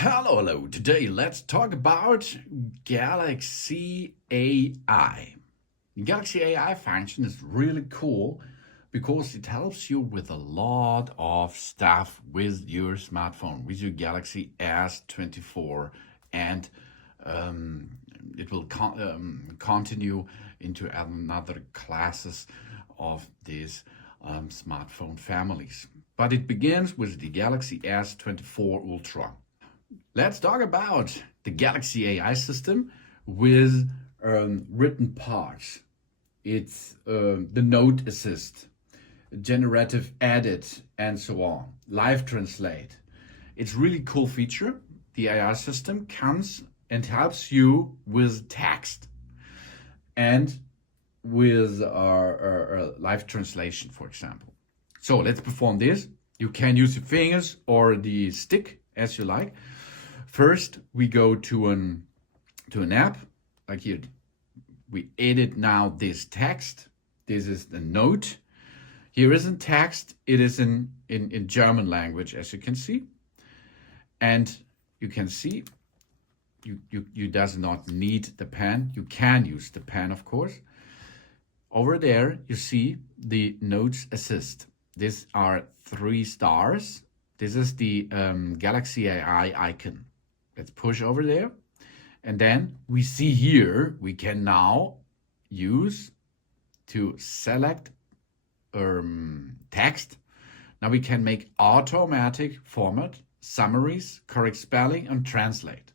Hello. Today, let's talk about Galaxy AI. The Galaxy AI function is really cool because it helps you with a lot of stuff with your smartphone, with your Galaxy S24, and it will continue into another classes of these smartphone families. But it begins with the Galaxy S24 Ultra. Let's talk about the Galaxy AI system with written parts. It's the Note-Assist, Generative Edit, and so on. Live Translate. It's really cool feature. The AI system comes and helps you with text and with our live translation, for example. So let's perform this. You can use your fingers or the stick as you like. First, we go to an app, like here. We edit now this text. This is the note. Here isn't text. It is in German language, as you can see. And you can see you does not need the pen. You can use the pen, of course. Over there, you see the Notes Assist. These are 3 stars. This is the Galaxy AI icon. Let's push over there. And then we see here, we can now use to select text. Now we can make automatic format, summaries, correct spelling, and translate.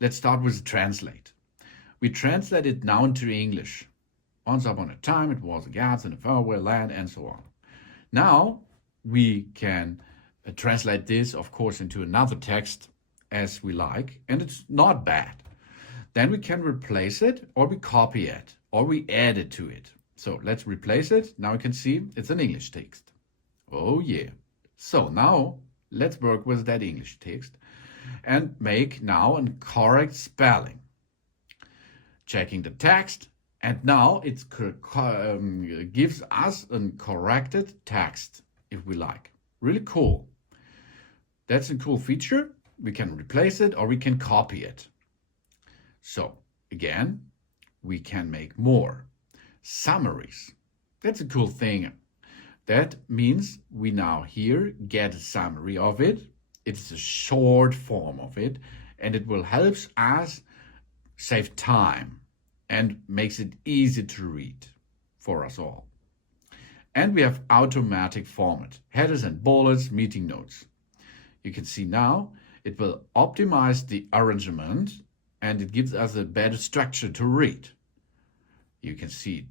Let's start with translate. We translate it now into English. Once upon a time, it was gods in a faraway land, and so on. Now we can translate this, of course, into another text as we like, and it's not bad. Then we can replace it, or we copy it, or we add it to it. So let's replace it. Now you can see it's an English text. Oh yeah. So now let's work with that English text and make now a correct spelling. Checking the text, and now it gives us a corrected text if we like. Really cool. That's a cool feature. We can replace it or we can copy it. So again, we can make more summaries. That's a cool thing. That means we now here get a summary of it. It's a short form of it, and it will help us save time and makes it easy to read for us all. And we have automatic format, headers and bullets, meeting notes. You can see now it will optimize the arrangement and it gives us a better structure to read. You can see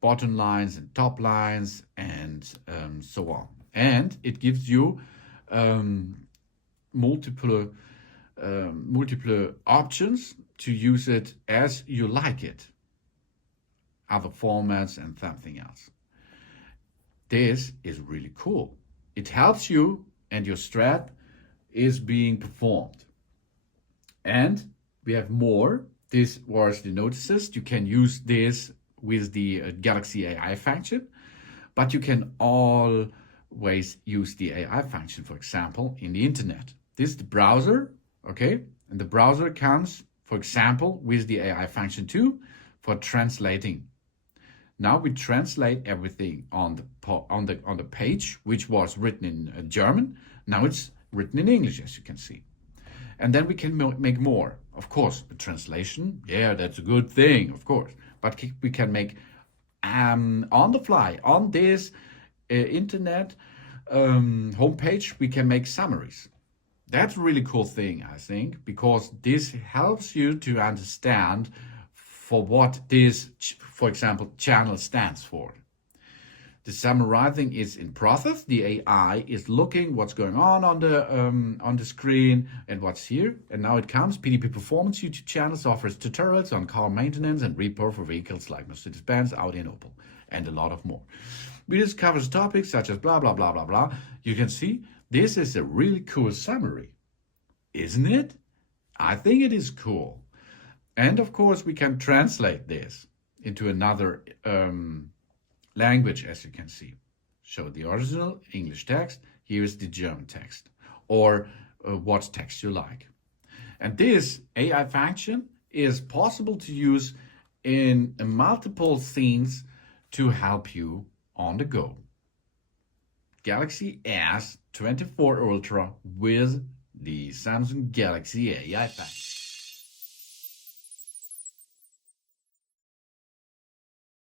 bottom lines and top lines and so on. And it gives you multiple options to use it as you like it. Other formats and something else. This is really cool. It helps you and your strat is being performed. And we have more. This was the Note Assist. You can use this with the Galaxy AI function, but you can always use the AI function, for example, in the internet. This is the browser, okay? And the browser comes, for example, with the AI function too, for translating. Now we translate everything on the page, which was written in German. Now it's written in English, as you can see. And then we can make more. Of course, the translation, yeah, that's a good thing, of course. But we can make on the fly, on this internet homepage, we can make summaries. That's a really cool thing, I think, because this helps you to understand for what this, for example, channel stands for. The summarizing is in process. The AI is looking what's going on the screen and what's here. And now it comes. PDP Performance YouTube channels offers tutorials on car maintenance and repair for vehicles like Mercedes-Benz, Audi, and Opel, and a lot of more. We discover topics such as blah, blah, blah, blah, blah. You can see this is a really cool summary, isn't it? I think it is cool. And of course, we can translate this into another language, as you can see. Show the original English text. Here is the German text. Or what text you like. And this AI function is possible to use in multiple scenes to help you on the go. Galaxy S24 Ultra with the Samsung Galaxy AI Pack.